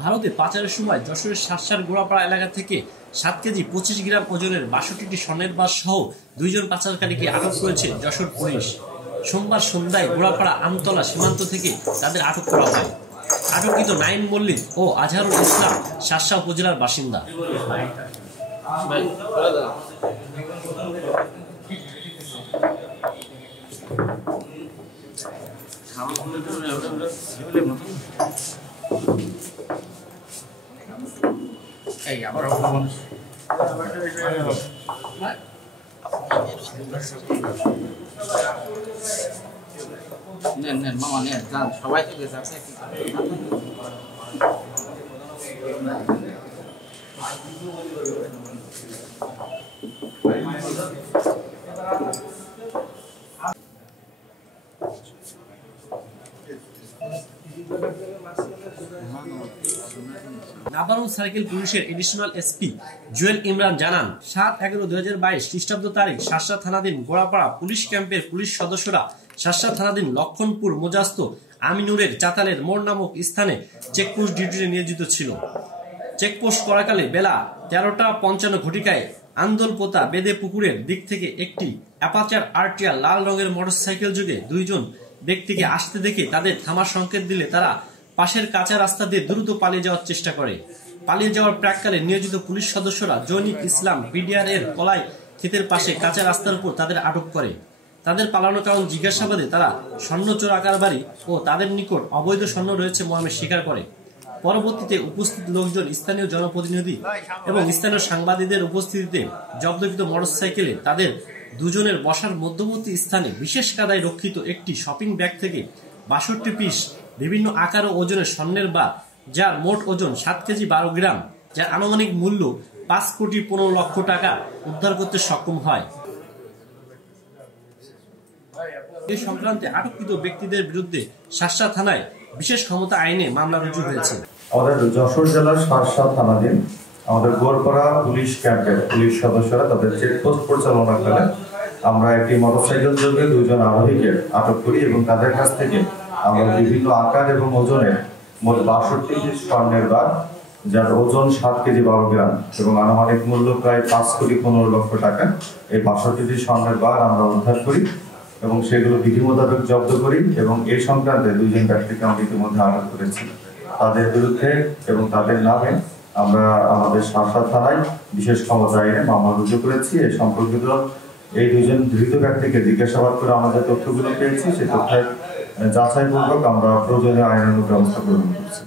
ভারতে পাচারের সময় যশোরের শার্শার গোড়াপাড়া এলাকা থেকে 7 কেজি 25 গ্রাম ওজনের 62টি স্বর্ণের বার সহ 2 জন পাচারকারীকে আটক করেছে যশোর পুলিশ। সোমবার সন্ধ্যায় গোড়াপাড়া আমতলা সীমান্ত থেকে তাদের আটক করা হয়। আটককৃত নাইম মল্লিক ও আজহারুল ইসলাম শার্শা উপজেলার বাসিন্দা। সবাই নাবারুন সার্কেল পুলিশের এডিশনাল এসপি জুয়েল ইমরান জানান, 7/11/2022 খ্রিস্টাব্দ তারিখ শার্শা থানাধীন গোড়াপাড়া পুলিশ ক্যাম্পের পুলিশ সদস্যরা শার্শা থানাধীন লক্ষণপুর মোজাস্ত আমিনুরের চাতালের মোড় নামক স্থানে চেকপোস্ট ডিউটিতে নিয়োজিত ছিল। চেকপোস্ট করাকালে বেলা 13:55 ঘটিকায় আন্দোলপোতা বেদে পুকুরের দিক থেকে একটি অ্যাপাচার আরটিআর লাল রঙের মোটরসাইকেল যোগে 2 জন ব্যক্তিকে আসতে দেখে তাদের থামার সংকেত দিলে তারা পাশের কাঁচা রাস্তা দিয়ে দ্রুত পালিয়ে যাওয়ার চেষ্টা করে। পালিয়ে যাওয়ার প্রাককালে নিয়োজিত পুলিশ সদস্যরা জৈনিক ইসলাম বিডিআর এর কলাই ক্ষেতের পাশে কাঁচা রাস্তার উপর তাদের আটক করে। তাদের পালানোর কারণ জিজ্ঞাসাবাদে তারা স্বর্ণ চোরা কারবারি ও তাদের নিকট অবৈধ স্বর্ণ রয়েছে মর্মে স্বীকার করে। পরবর্তীতে উপস্থিত লোকজন, স্থানীয় জনপ্রতিনিধি এবং স্থানীয় সাংবাদিকদের উপস্থিতিতে জব্দকৃত মোটরসাইকেলে তাদের 2 জনের বসার মধ্যবর্তী স্থানে বিশেষ কায়দায় রক্ষিত একটি শপিং ব্যাগ থেকে 62 পিস বিভিন্ন আকার ও ওজনের স্বর্ণের বার, যার মোট ওজন 7 কেজি 12 গ্রাম, যার আনুমানিক মূল্য 5,15,00,000 টাকা উদ্ধার করতে সক্ষম হয়। এই সংক্রান্তে আটককৃত ব্যক্তিদের বিরুদ্ধে শার্শা থানায় বিশেষ ক্ষমতা আইনে মামলা রুজু হয়েছে। আমাদের যশোর জেলার শার্শা থানাধীন আমাদের গোড়পাড়া পুলিশ ক্যাম্পের পুলিশ সদস্যরা তাদের চেকপোস্ট পরিচালনাকালে আমরা একটি মোটরসাইকেল যোগে 2 জন আরোহীকে আটক করি এবং তাদের কাছ থেকে আমরা বিভিন্ন আকার এবং ওজনের মোট 62টি স্বর্ণের বার, যার ওজন 7 কেজি 12 গ্রাম এবং আনুমানিক মূল্য প্রায় 5,15,00,000 টাকা, এই 62টি স্বর্ণের বার আমরা উদ্ধার করি এবং সেগুলো বিধি মোতাবেক জব্দ করি এবং এই সংক্রান্তে 2 জন ব্যক্তিকে আমরা ইতিমধ্যে আটক করেছি। তাদের বিরুদ্ধে এবং তাদের নামে আমরা আমাদের শার্শা থানায় বিশেষ ক্ষমতা আইনে মামলা রুজু করেছি। এই সম্পর্কিত এই 2 জন ধৃত ব্যক্তিকে জিজ্ঞাসাবাদ করে আমাদের তথ্যগুলো পেয়েছি, সেই তথ্যের যাচাইপূর্বক আমরা প্রয়োজনীয় আইনানুগ ব্যবস্থা গ্রহণ করছি।